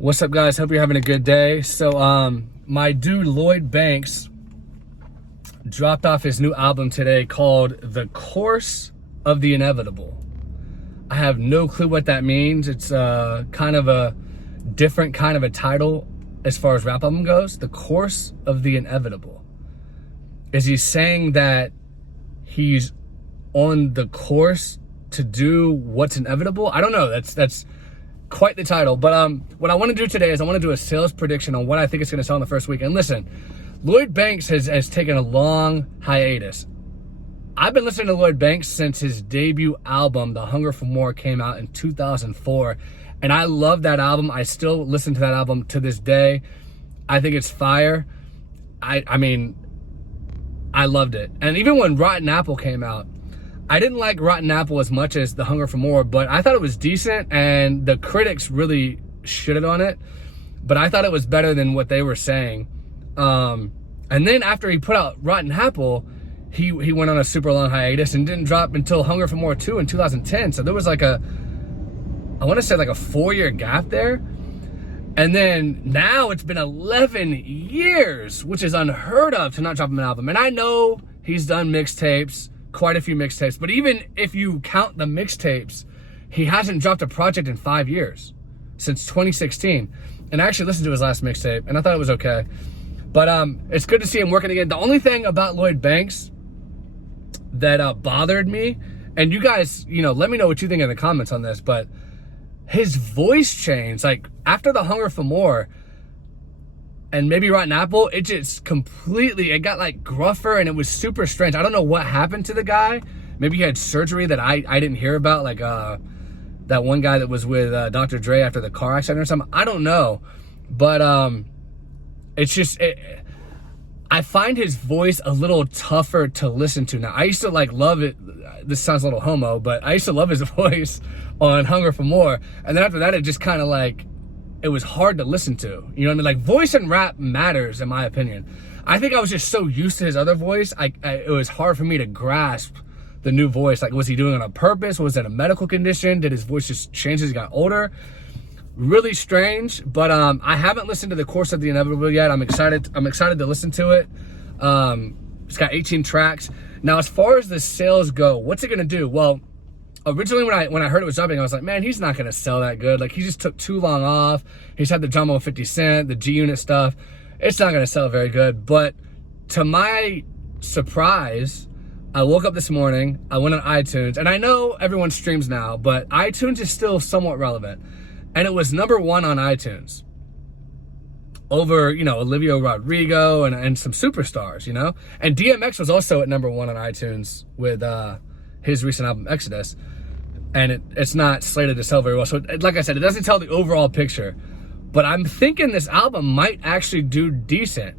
What's up, guys? Hope you're having a good day. So my dude Lloyd dropped off his new album today called The Course of the Inevitable. I have no clue what that means. It's kind of a different kind of a title as far as rap album goes. The Course of the Inevitable. Is he saying that he's on the course to do what's inevitable? I don't know. That's quite the title. But what I want to do today is I want to do a sales prediction on what I think it's going to sell in the first week. And listen, Lloyd Banks has taken a long hiatus. I've been listening to Lloyd Banks since his debut album, The Hunger for More, came out in 2004. And I love that album. I still listen to that album to this day. I think it's fire. I mean, I loved it. And even when Rotten Apple came out, I didn't like Rotten Apple as much as The Hunger for More, but I thought it was decent, and the critics really shitted on it. But I thought it was better than what they were saying. And then after he put out Rotten Apple, he went on a super long hiatus and didn't drop until Hunger for More 2 in 2010. So there was like I want to say like a 4-year gap there. And then now it's been 11 years, which is unheard of, to not drop him an album. And I know he's done mixtapes, quite a few mixtapes, but even if you count the mixtapes, he hasn't dropped a project in 5 years, since 2016. And I actually listened to his last mixtape, and I thought it was okay. But it's good to see him working again. The only thing about Lloyd Banks that bothered me, and you guys, let me know what you think in the comments on this, but his voice changed. Like, after The Hunger for More and maybe Rotten Apple, it just completely, it got like gruffer, and it was super strange. I don't know what happened to the guy. Maybe he had surgery that I didn't hear about, like that one guy that was with Dr. Dre after the car accident or something. I don't know. But it's just, I find his voice a little tougher to listen to now. I used to love it. This sounds a little homo, but I used to love his voice on Hunger for More. And then after that, it just kind of it was hard to listen to. You know what I mean? Like, voice and rap matters, in my opinion. I think I was just so used to his other voice, it was hard for me to grasp the new voice. Like, was he doing it on purpose? Was it a medical condition? Did his voice just change as he got older? Really strange. But I haven't listened to The Course of the Inevitable yet. I'm excited to listen to it. It's got 18 tracks. Now, as far as the sales go, what's it gonna do? Well, originally when I heard it was dropping, I was like, man, he's not gonna sell that good. Like, he just took too long off. He's had the drama with 50 Cent, the G-Unit stuff. It's not gonna sell very good. But to my surprise, I woke up this morning, I went on iTunes, and I know everyone streams now, but iTunes is still somewhat relevant. And it was #1 on iTunes over, Olivia Rodrigo and some superstars, And DMX was also at #1 on iTunes with his recent album, Exodus. And it's not slated to sell very well. So, like I said, it doesn't tell the overall picture. But I'm thinking this album might actually do decent.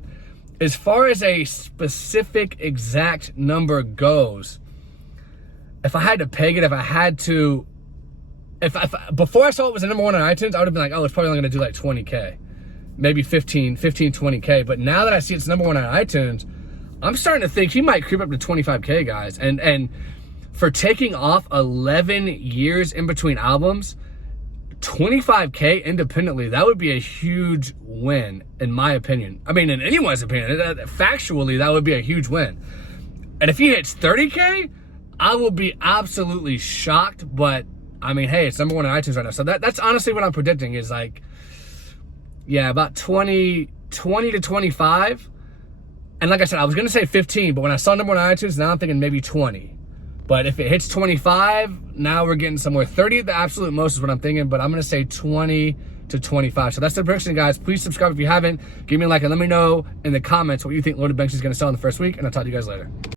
As far as a specific exact number goes, if I had to peg it, before I saw it was a #1 on iTunes, I would have been like, oh, it's probably only going to do like 20K. Maybe 20K. But now that I see it's #1 on iTunes, I'm starting to think he might creep up to 25K, guys. And for taking off 11 years in between albums, 25K independently, that would be a huge win, in my opinion. I mean, in anyone's opinion, factually, that would be a huge win. And if he hits 30K, I will be absolutely shocked. But I mean, hey, it's #1 on iTunes right now. So that's honestly what I'm predicting is about 20 to 25. And like I said, I was going to say 15, but when I saw #1 on iTunes, now I'm thinking maybe 20. But if it hits 25, now we're getting somewhere. 30 at the absolute most is what I'm thinking, but I'm going to say 20 to 25. So that's the prediction, guys. Please subscribe if you haven't. Give me a like and let me know in the comments what you think Lloyd Banks is going to sell in the first week, and I'll talk to you guys later.